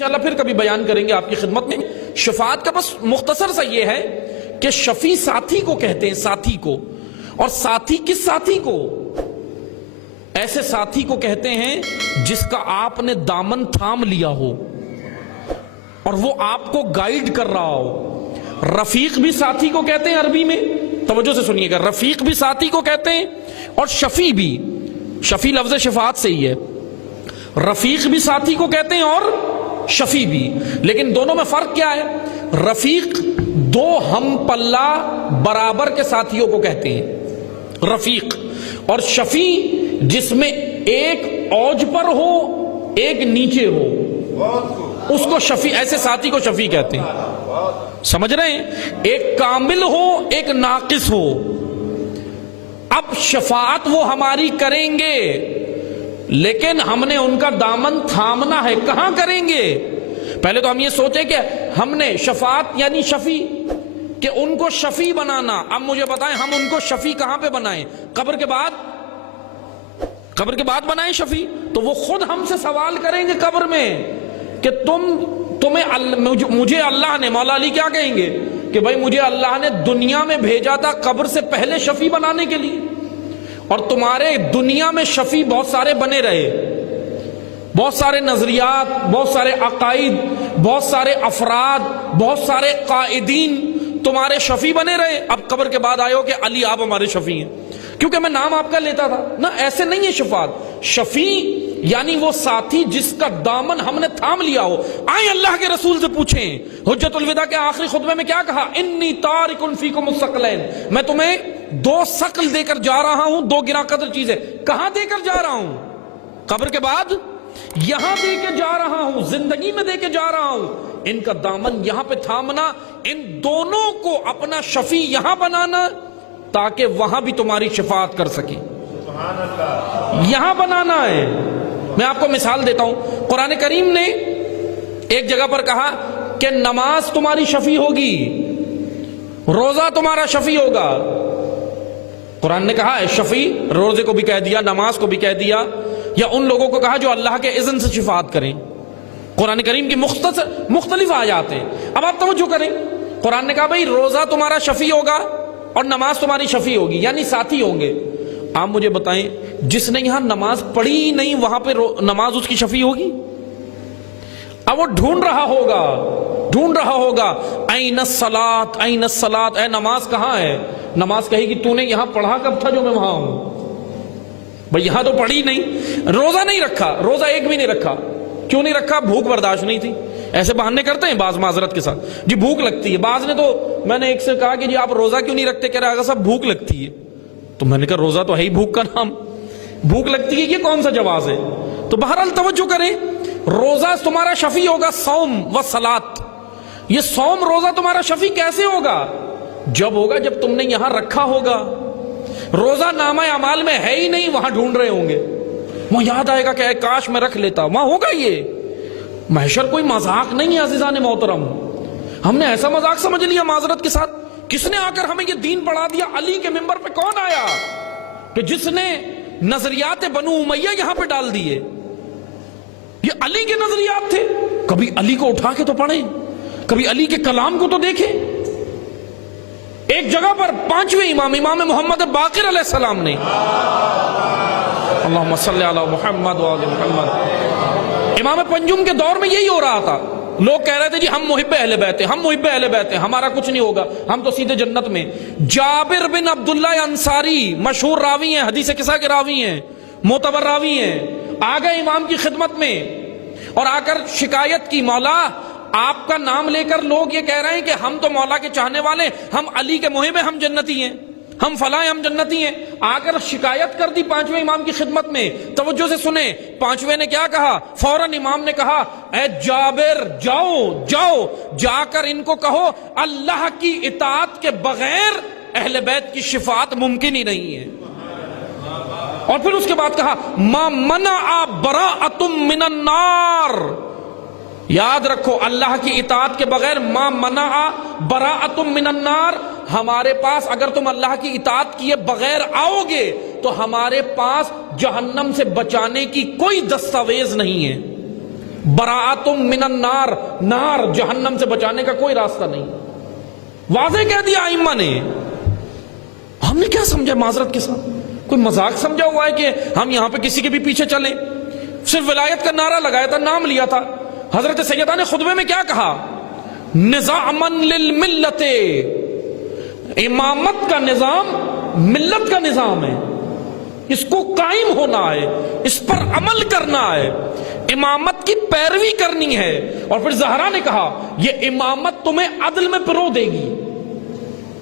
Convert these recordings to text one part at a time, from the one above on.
انشاءاللہ پھر کبھی بیان کریں گے آپ کی خدمت میں۔ شفاعت کا بس مختصر سا یہ ہے کہ شفیع ساتھی کو کہتے ہیں، ساتھی کو۔ اور ساتھی کس ساتھی کو؟ ایسے ساتھی کو کہتے ہیں جس کا آپ نے دامن تھام لیا ہو اور وہ آپ کو گائیڈ کر رہا ہو۔ رفیق بھی ساتھی کو کہتے ہیں عربی میں، توجہ سے سنیے گا، رفیق بھی ساتھی کو کہتے ہیں اور شفیع بھی۔ شفیع لفظ شفاعت سے ہی ہے، رفیق بھی ساتھی کو کہتے ہیں اور شفیع بھی۔ لیکن دونوں میں فرق کیا ہے؟ رفیق دو ہم پلہ برابر کے ساتھیوں کو کہتے ہیں رفیق، اور شفیع جس میں ایک اوج پر ہو ایک نیچے ہو اس کو شفیع، ایسے ساتھی کو شفیع کہتے ہیں۔ سمجھ رہے ہیں؟ ایک کامل ہو ایک ناقص ہو۔ اب شفاعت وہ ہماری کریں گے لیکن ہم نے ان کا دامن تھامنا ہے۔ کہاں کریں گے؟ پہلے تو ہم یہ سوچیں کہ ہم نے شفاعت یعنی شفیع، کہ ان کو شفیع بنانا۔ اب مجھے بتائیں ہم ان کو شفیع کہاں پہ بنائیں؟ قبر کے بعد؟ قبر کے بعد بنائیں شفیع؟ تو وہ خود ہم سے سوال کریں گے قبر میں کہ مجھے اللہ نے، مولا علی کیا کہیں گے کہ بھائی مجھے اللہ نے دنیا میں بھیجا تھا قبر سے پہلے شفیع بنانے کے لیے، اور تمہارے دنیا میں شفیع بہت سارے بنے رہے، بہت سارے نظریات، بہت سارے عقائد، بہت سارے افراد، بہت سارے قائدین تمہارے شفیع بنے رہے۔ اب قبر کے بعد آئے ہو کہ علی آپ ہمارے شفیع ہیں کیونکہ میں نام آپ کا لیتا تھا نا۔ ایسے نہیں ہے شفاعت۔ شفیع یعنی وہ ساتھی جس کا دامن ہم نے تھام لیا ہو۔ آئیں اللہ کے رسول سے پوچھیں، حجت الوداع کے آخری خطبے میں کیا کہا؟ انی تارک فیکم الثقلین، میں تمہیں دو ثقل دے کر جا رہا ہوں، دو گراں قدر چیزیں۔ کہاں دے کر جا رہا ہوں؟ قبر کے بعد یہاں دے کے جا رہا ہوں، زندگی میں دے کے جا رہا ہوں۔ ان کا دامن یہاں پہ تھامنا، ان دونوں کو اپنا شفیع یہاں بنانا تاکہ وہاں بھی تمہاری شفاعت کر سکیں۔ یہاں بنانا ہے۔ میں آپ کو مثال دیتا ہوں، قرآن کریم نے ایک جگہ پر کہا کہ نماز تمہاری شفیع ہوگی، روزہ تمہارا شفیع ہوگا۔ قرآن نے کہا ہے شفیع، روزے کو بھی کہہ دیا، نماز کو بھی کہہ دیا، یا ان لوگوں کو کہا جو اللہ کے اذن سے شفاعت کریں۔ قرآن کریم کی مختلف آیات ہیں۔ اب آپ توجہ کریں، قرآن نے کہا بھائی روزہ تمہارا شفیع ہوگا اور نماز تمہاری شفیع ہوگی، یعنی ساتھی ہوں گے۔ آپ مجھے بتائیں جس نے یہاں نماز پڑھی نہیں وہاں پہ نماز اس کی شفیع ہوگی؟ اب وہ ڈھونڈ رہا ہوگا این الصلاۃ این الصلاۃ، اے نماز کہاں ہے؟ نماز کہے گی تو نے یہاں پڑھا کب تھا جو میں وہاں ہوں؟ بھئی یہاں تو پڑھی نہیں۔ روزہ نہیں رکھا، روزہ ایک بھی نہیں رکھا۔ کیوں نہیں رکھا؟ بھوک برداشت نہیں تھی۔ ایسے بہانے کرتے ہیں بعض معذرت کے ساتھ، جی بھوک لگتی ہے۔ بعض نے تو، میں نے ایک سے کہا کہ جی آپ روزہ کیوں نہیں رکھتے؟ کہہ رہا اگر صاحب بھوک لگتی ہے۔ تو میں نے کہا روزہ تو ہے ہی بھوک کا نام، بھوک لگتی ہے یہ کون سا جواز ہے؟ تو بہرحال توجہ کریں، روزہ تمہارا شفیع ہوگا، صوم و صلاۃ۔ یہ صوم روزہ تمہارا شفیع کیسے ہوگا؟ جب ہوگا جب تم نے یہاں رکھا ہوگا۔ روزہ نامہ اعمال میں ہے ہی نہیں، وہاں ڈھونڈ رہے ہوں گے، وہ یاد آئے گا کہ اے کاش میں رکھ لیتا، وہاں ہوگا۔ یہ محشر کوئی مذاق نہیں ہے عزیزان محترم۔ ہم نے ایسا مذاق سمجھ لیا معذرت کے ساتھ، کس نے آ کر ہمیں یہ دین پڑھا دیا؟ علی کے ممبر پہ کون آیا کہ جس نے نظریات بنو امیہ یہاں پہ ڈال دیے؟ یہ علی کے نظریات تھے۔ کبھی علی کو اٹھا کے تو پڑھیں، کبھی علی کے کلام کو تو دیکھیں۔ ایک جگہ پر پانچویں امام محمد باقر علیہ السلام نے، اللہم صلی علی محمد وآل محمد، امام پنجم کے دور میں یہی ہو رہا تھا۔ لوگ کہہ رہے تھے جی ہم محب اہل بیت ہیں، ہم محب اہل بیت ہیں، ہمارا کچھ نہیں ہوگا، ہم تو سیدھے جنت میں۔ جابر بن عبداللہ انصاری مشہور راوی ہیں، حدیث قصہ کے راوی ہیں، معتبر راوی ہیں، آ گئے امام کی خدمت میں اور آ کر شکایت کی، مولا آپ کا نام لے کر لوگ یہ کہہ رہے ہیں کہ ہم تو مولا کے چاہنے والے، ہم علی کے محب ہیں، ہم جنتی ہیں، ہم فلاں ہیں، ہم جنتی ہیں۔ آ کر شکایت کر دی پانچویں امام کی خدمت میں۔ توجہ سے سنیں، پانچویں نے کیا کہا؟ فوراً امام نے کہا اے جابر جاؤ جا کر ان کو کہو اللہ کی اطاعت کے بغیر اہل بیت کی شفاعت ممکن ہی نہیں ہے۔ اور پھر اس کے بعد کہا ما منع براءۃ من النار، یاد رکھو اللہ کی اطاعت کے بغیر ما منع براءۃ من النار، ہمارے پاس اگر تم اللہ کی اطاعت کیے بغیر آؤ گے تو ہمارے پاس جہنم سے بچانے کی کوئی دستاویز نہیں ہے۔ براءتم من النار، نار جہنم سے بچانے کا کوئی راستہ نہیں، واضح کہہ دیا ائمہ نے۔ ہم نے کیا سمجھا معذرت کے ساتھ؟ کوئی مذاق سمجھا ہوا ہے کہ ہم یہاں پہ کسی کے بھی پیچھے چلیں؟ صرف ولایت کا نعرہ لگایا تھا، نام لیا تھا۔ حضرت سیدہ نے خطبے میں کیا کہا؟ نظاماً للملت، امامت کا نظام ملت کا نظام ہے، اس کو قائم ہونا ہے، اس پر عمل کرنا ہے، امامت کی پیروی کرنی ہے۔ اور پھر زہرا نے کہا یہ امامت تمہیں عدل میں پرو دے گی،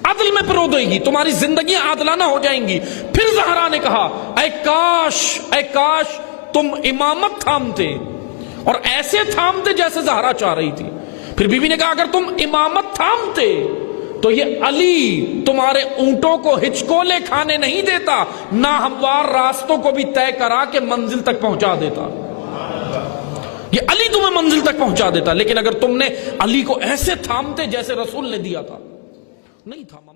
عدل میں پرو دے گی، تمہاری زندگیاں عادلانہ ہو جائیں گی۔ پھر زہرا نے کہا اے کاش تم امامت تھامتے، اور ایسے تھامتے جیسے زہرا چاہ رہی تھی۔ پھر بی بی نے کہا اگر تم امامت تھامتے تو یہ علی تمہارے اونٹوں کو ہچکولے کھانے نہیں دیتا، ناہموار راستوں کو بھی طے کرا کے منزل تک پہنچا دیتا، یہ علی تمہیں منزل تک پہنچا دیتا۔ لیکن اگر تم نے علی کو ایسے تھامتے جیسے رسول نے دیا تھا، نہیں تھاما۔